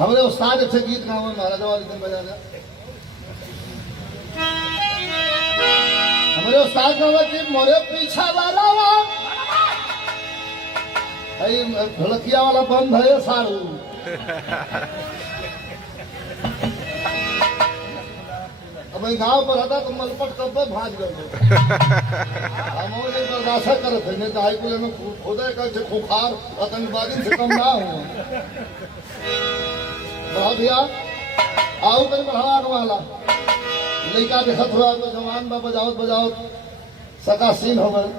हमारे उस्ताद से गीत गाँव महाराजा वाले दिन बजा जा हमारे उस्ताद गाँव की मोरे पीछा वाला ढोलकिया वाला बंद है सारू अब गाँव पर था तो मलपट कब भाज गए हम बर्दाश्त करते थे नहीं तो हाई कुल में खुदा का खुखार आतंकवादी से कम ना हो बढ़ा भैया आओ कहीं बढ़ावा वाला लड़का देखा थोड़ा तो जवान बा बजाओ बजाओ सका सीन हो गए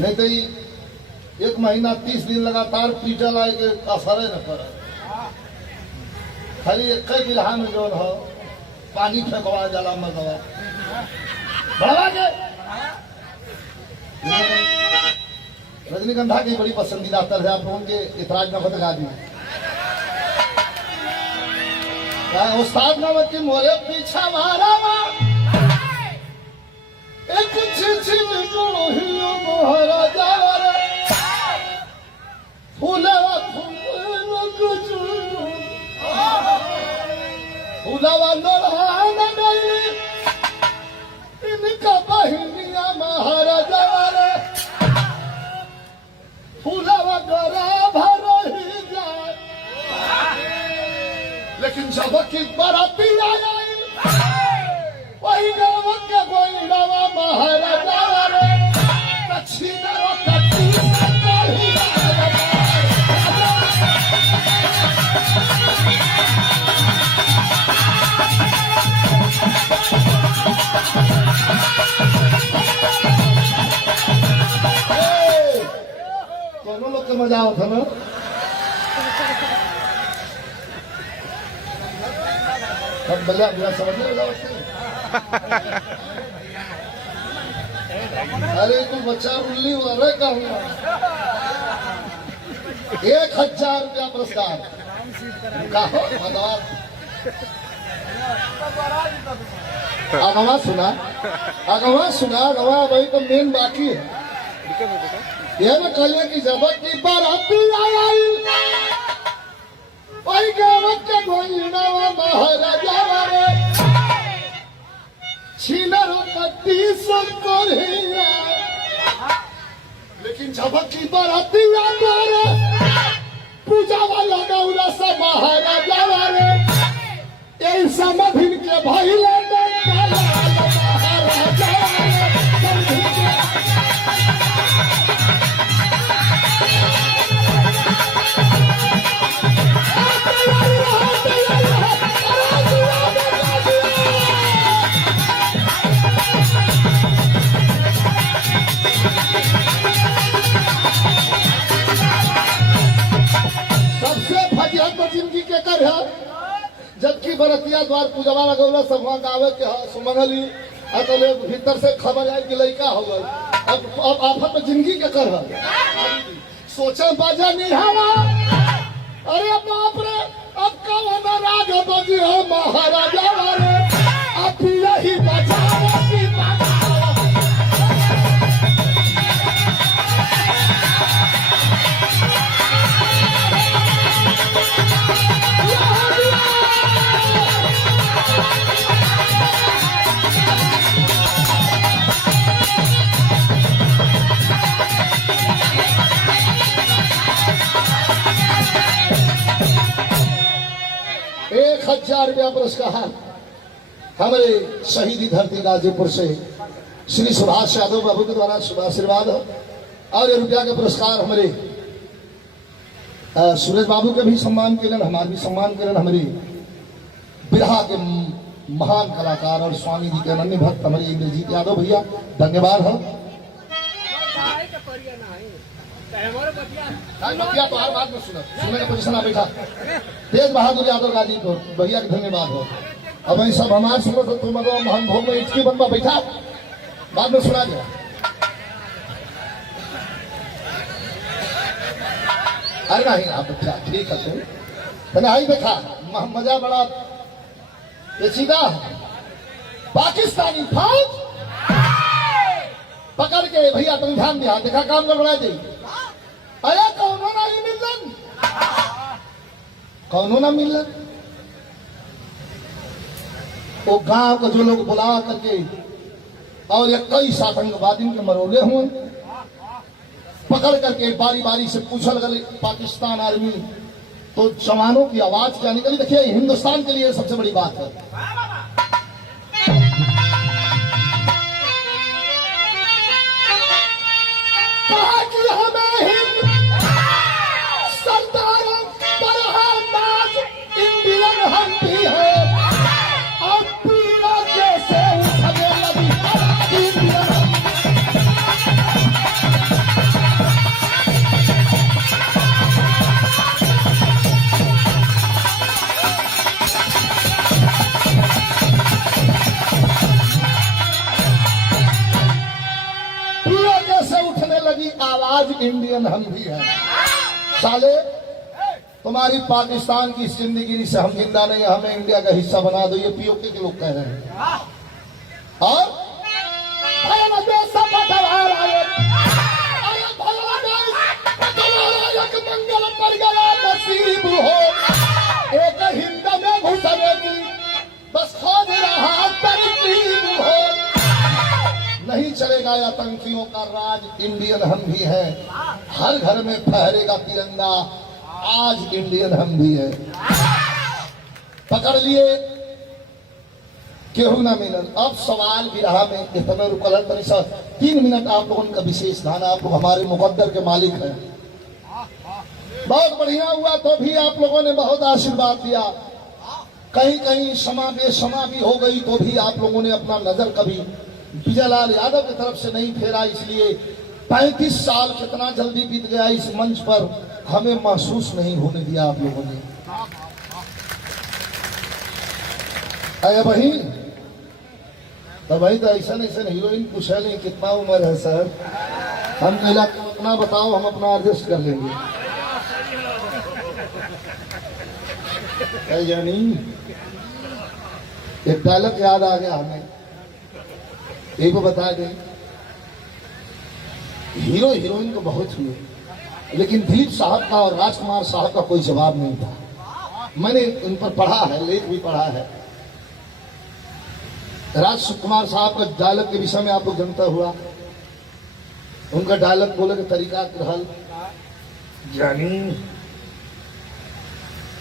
नहीं तो 1 महीना 30 दिन लगातार पीटा लाए के असर न कर खाली एक बिल्हा में जो हो पानी फेंकवा जाला मरवा बढ़वा के रजनीगंधा की बड़ी पसंदीदा तर है आप लोगों के इतराज न बता दी उस्ताद नाम की मोरे पीछा मारा एक छिन महाराजा फूलवा फूलवा लोढ़ाना नहीं इनका बहिनिया महाराजा वाले फूलवा गरा भर ही जाए लेकिन जब की बराती आया वही गाँव के गोइड़वा महाराजा वाले दक्षिणा कटी दोनों लोग के मजा आता ना सब बजा बिना समझने लगा अरे तू बच्चा उल्ली वाले का हुआ 1000 रुपया पुरस्कार कहो आगवा सुना भाई तो मेन बाकी है यह न कहिए कि जब की बाराती आई वही गाँव के गोइड़वा महाराजा वाले छीनर कट्टी सब कोरिया लेकिन जब की बाराती आई पूजा वाला गौरा सब महाराजा वाले यही समाधि के भइले महाराजा जिंदगी के कर है जबकि बरतिया द्वार पूजवा लगौला सब गावे के सुमंगली अतले भीतर से खबर आई कि लड़का हो गई अब आफत में जिंदगी के कर है सोचे बाजा नहीं हवा अरे बाप रे अब कल राग बजी है महाराजा वाले अब यही बचाओ की ₹1000 पुरस्कार हमारे शहीदी धरती गाजीपुर से श्री सुभाष यादव बाबू के द्वारा शुभ आशीर्वाद और ये रुपया के पुरस्कार हमारे सुरेश बाबू के भी सम्मान केलन हमारे भी सम्मान केलन हमारे बिरहा के महान कलाकार और स्वामी जी के अनन्य भक्त हमारे इंद्रजीत यादव भैया धन्यवाद है तो हर बात में सुनने का पोजिशन आ बैठा तेज बहादुर यादव गाजीपुर भैया के धन्यवाद हो अब वही सब हमारे सुनो तो तुम हम भोग में इसकी बनवा बैठा बाद में सुना दिया अरे नहीं आप ठीक है तुम आई देखा मजा बड़ा पेचीदा पाकिस्तानी फौज पकड़ के भैया तुम ध्यान दिया देखा काम गड़बड़ा दी अरे कौन नहीं मिलन कौनो ना मिल रहा। वो गांव को जो लोग बुला करके और 21 आतंकवादियों के मरोले हुए, पकड़ करके बारी बारी से पूछल गए पाकिस्तान आर्मी, तो जवानों की आवाज क्या निकली। देखिए हिंदुस्तान के लिए सबसे बड़ी बात है। कहा कि हमें हिंद सरदारों पर है नाज, इंडियन हम भी है। अब पीड़ा जैसे उठने लगी इंडियन हम। आवाज इंडियन हम भी है। साले तुम्हारी पाकिस्तान की जिंदगी से हम जिंदा नहीं, हमें इंडिया का हिस्सा बना दो, ये पीओके के लोग कह रहे हैं। और मंगल पर गया नसीब हो, एक हिंद में घुसने की बस खोज रहा तरकीब हो। नहीं चलेगा आतंकियों का राज, इंडियन हम भी है। हर घर में फहरेगा तिरंगा, आज इंडियन हम भी है। पकड़ लिए, केहू ना मिलन। अब सवाल भी रहा में इतना रुकल तनी सा 3 मिनट आप लोगों का विशेष ध्यान। आप लोग हमारे मुकद्दर के मालिक हैं। बहुत बढ़िया हुआ तो भी आप लोगों ने बहुत आशीर्वाद दिया। कहीं कहीं क्षमा बेक्षमा भी हो गई तो भी आप लोगों ने अपना नजर कभी विजयलाल यादव की तरफ से नहीं फेरा। इसलिए 35 साल कितना जल्दी बीत गया इस मंच पर, हमें महसूस नहीं होने दिया आप लोगों ने। अरे भाई तो भाई तो ऐसा हीरोइन पूछा नहीं कितना उम्र है सर, हम कहला अपना बताओ, हम अपना एडजस्ट कर लेंगे। जानी एक डायलॉग याद आ गया हमें, एक को बता दें। हीरो हीरोइन तो बहुत हुए, लेकिन दिलीप साहब का और राजकुमार साहब का कोई जवाब नहीं था। मैंने उन पर पढ़ा है, लेख भी पढ़ा है। राजकुमार साहब का डायलॉग के विषय में आपको जनता हुआ, उनका डायलॉग बोले का तरीका रहल, जानी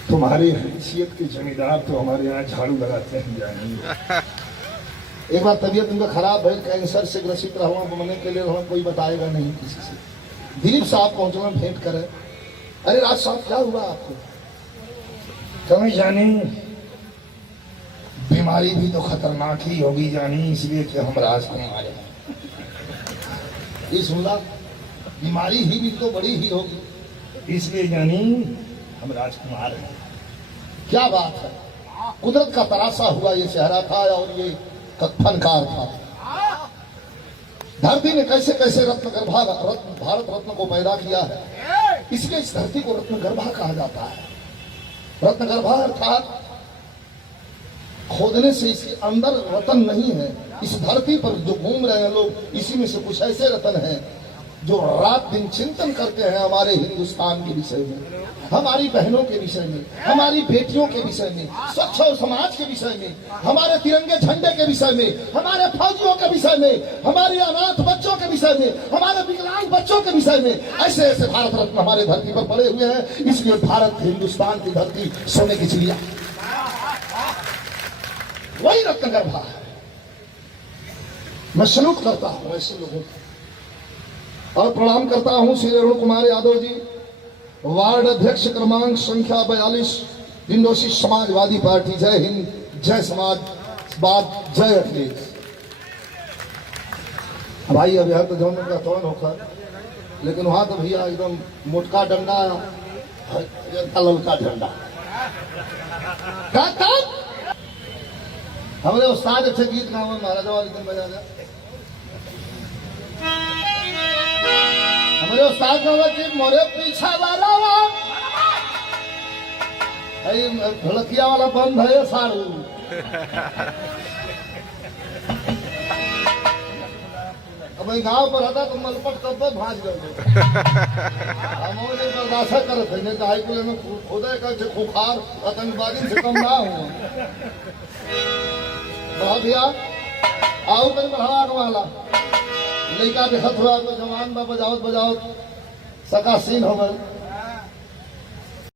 तुम्हारी हैसियत के जमींदार तो हमारे यहाँ झाड़ू लगाते हैं जानी। एक बार तबीयत उनका खराब है, कैंसर से ग्रसित रहा, मरने के लिए रहा, कोई बताएगा नहीं किसी से। दिलीप साहब पहुंचना भेंट करे, अरे राज साहब क्या हुआ आपको? तुम्हें जानी बीमारी भी तो खतरनाक ही होगी जानी, इसलिए कि हम राजकुमार हैं। ये सुना, बीमारी ही भी तो बड़ी ही होगी, इसलिए जानी हम राजकुमार हैं। क्या बात है, कुदरत का तरासा हुआ ये चेहरा था और ये फनकार था। धरती ने कैसे कैसे भारत रत्न को पैदा किया है, इसलिए इस धरती को रत्नगर्भा कहा जाता है। रत्नगर्भा अर्थात खोदने से इसके अंदर रतन नहीं है। इस धरती पर जो घूम रहे हैं लोग, इसी में से कुछ ऐसे रतन हैं जो रात दिन चिंतन करते हैं हमारे हिंदुस्तान के विषय में, हमारी बहनों के विषय में, हमारी बेटियों के विषय में, स्वच्छ और समाज के विषय में, हमारे तिरंगे झंडे के विषय में, हमारे फौजियों के विषय में, हमारे अनाथ बच्चों के विषय में, हमारे विकलांग बच्चों के विषय में। ऐसे ऐसे भारत रत्न हमारे धरती पर पड़े हुए हैं। इसलिए भारत हिंदुस्तान की धरती सोने की चिड़िया, वही रत्नगर्भा है। मैं सलूट करता हूं ऐसे लोगों को और प्रणाम करता हूं श्री अरुण कुमार यादव जी, वार्ड अध्यक्ष क्रमांक संख्या 42, इंडोसी समाजवादी पार्टी। जय हिंद, जय समाजवाद, जय अखिलेश। भाई अब यहाँ तो जौन का कौन होगा, लेकिन वहां तो भैया एकदम मोटका डंडा, ललका डंडा। हमारे उस्ताद अच्छे गीत गाँव महाराजा वाली दिन बजा जा, हमारे उस्ताद कि मोरे पीछा वाला ढोलकिया वाला बंद है सारू। अब मैं गांव पर रहता तो मलपट कब भाज गए हम बर्दाश्त करते नहीं तो हाई कुल में खुदे का खुखार आतंकवादी से कम ना हो भैया आओ कहीं बढ़ावा वाला लड़का देखत हुआ तो जवान बा बजावत बजावत सकासीन हो गए